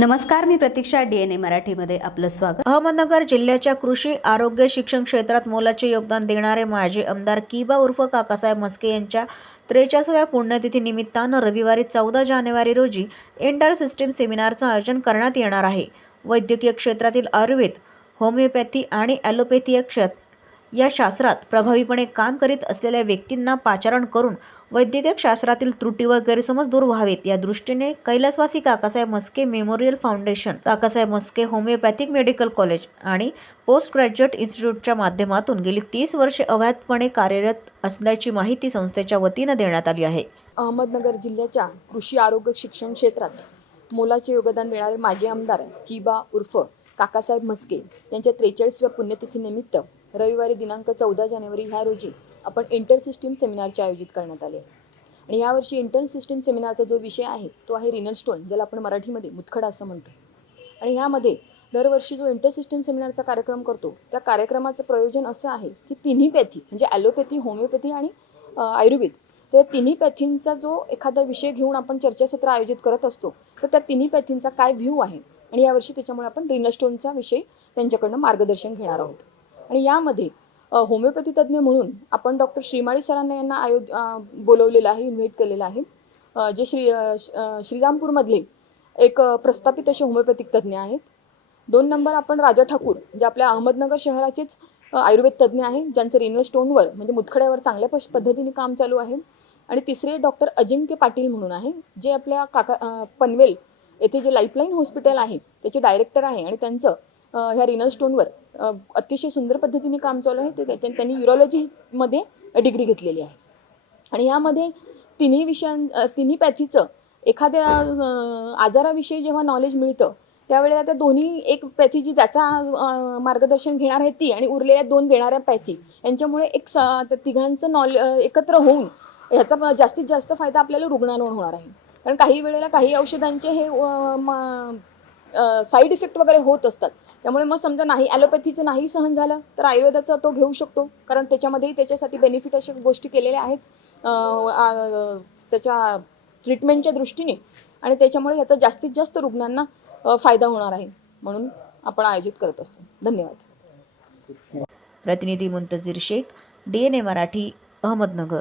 नमस्कार मी प्रतीक्षा D N ए मराठीमध्ये आपलं स्वागत. अहमदनगर जिल्ह्याच्या कृषी आरोग्य शिक्षण क्षेत्रात मोलाचे योगदान देणारे माजी आमदार किबा उर्फ काकासाहेब म्हस्के यांच्या त्रेचाळीसव्या पुण्यतिथी निमित्तानं रविवारी चौदा जानेवारी रोजी एंटर सिस्टीम सेमिनारचं आयोजन करण्यात येणार आहे. वैद्यकीय क्षेत्रातील आयुर्वेद होमिओपॅथी आणि ॲलोपॅथी या क्षेत्र या शास्त्रात प्रभावीपणे काम करीत असलेल्या व्यक्तींना पाचारण करून वैद्यकीय शास्त्रातील त्रुटी व गैरसमज दूर व्हावेत. या दृष्टीने कैलासवासी Kakasaheb Maske memorial foundation Kakasaheb Maske homoeopathic medical college आणि पोस्ट ग्रॅज्युएट इन्स्टिट्यूटच्या माध्यमातून गेली तीस वर्षे अवैधपणे कार्यरत असल्याची माहिती संस्थेच्या वतीनं देण्यात आली आहे. अहमदनगर जिल्ह्याच्या कृषी आरोग्य शिक्षण क्षेत्रात मोलाचे योगदान देणारे माजी आमदार किबा उर्फ काकासाहेब म्हस्के यांच्या त्रेचाळीसव्या पुण्यतिथीनिमित्त रविवारी दिनांक चौदा जानेवारी ह्या रोजी आपण इंटर सिस्टीम सेमिनारचे आयोजित करण्यात आले. आहे. आणि यावर्षी इंटर सिस्टीम सेमिनारचा जो विषय आहे तो आहे रिनल स्टोन ज्याला आपण मराठीमध्ये मुतखडा असं म्हणतो. आणि ह्यामध्ये दरवर्षी जो इंटर सिस्टीम सेमिनारचा कार्यक्रम करतो त्या कार्यक्रमाचं प्रयोजन असं आहे की तिन्ही पॅथी म्हणजे ॲलोपॅथी होमिओपॅथी आणि आयुर्वेद तर तिन्ही पॅथींचा जो एखादा विषय घेऊन आपण चर्चासत्र आयोजित करत असतो तर त्या तिन्ही पॅथींचा काय व्ह्यू आहे? आणि यावर्षी त्याच्यामुळे आपण रिनस्टोनचा विषय त्यांच्याकडनं मार्गदर्शन घेणार आहोत. आणि यामध्ये होमिओपॅथी तज्ज्ञ म्हणून आपण डॉक्टर श्रीमाळी सरांना यांना आयो बोलवलेलं आहे इन्व्हाइट केलेलं आहे. जे श्री श- श्रीरामपूरमधले एक प्रस्थापित असे होमिओपॅथिक तज्ज्ञ आहेत. दोन नंबर आपण राजा ठाकूर जे आपल्या अहमदनगर शहराचेच आयुर्वेद तज्ज्ञ आहे ज्यांचं रिनल स्टोनवर म्हणजे मुतखड्यावर चांगल्या पश पद्धतीने काम चालू आहे. आणि तिसरे डॉक्टर अजिंक्य पाटील म्हणून आहे जे आपल्या काका पनवेल येथे जे लाईफलाईन हॉस्पिटल आहे त्याचे डायरेक्टर आहे. आणि त्यांचं ह्या रिनल स्टोनवर अतिशय सुंदर पद्धतीने काम चालू आहे. ते त्यांनी युरोलॉजीमध्ये डिग्री घेतलेली आहे. आणि यामध्ये तिन्ही विषयां तिन्ही पॅथीचं एखाद्या आजाराविषयी जेव्हा नॉलेज मिळतं त्यावेळेला त्या दोन्ही एक पॅथी जी त्याचा मार्गदर्शन घेणार आहे ती आणि उरलेल्या दोन देणाऱ्या पॅथी यांच्यामुळे एक स त्या तिघांचं नॉले एकत्र होऊन ह्याचा जास्तीत जास्त फायदा आपल्याला रुग्णांवर होणार आहे. कारण काही वेळेला काही औषधांचे हे साईड इफेक्ट वगैरे होत असतात. त्यामुळे मग समजा नाही ॲलोपॅथीचं नाही सहन झालं तर आयुर्वेदाचा तो घेऊ शकतो. कारण त्याच्यामध्येही त्याच्यासाठी बेनिफिट अशा गोष्टी केलेल्या आहेत. त्याच्या ट्रीटमेंटच्या दृष्टीने. आणि त्याच्यामुळे ह्याचा जास्तीत जास्त रुग्णांना फायदा होणार आहे. म्हणून आपण आयोजित करत असतो. धन्यवाद. प्रतिनिधी Muntazir Shaikh D N A Marathi Ahmednagar.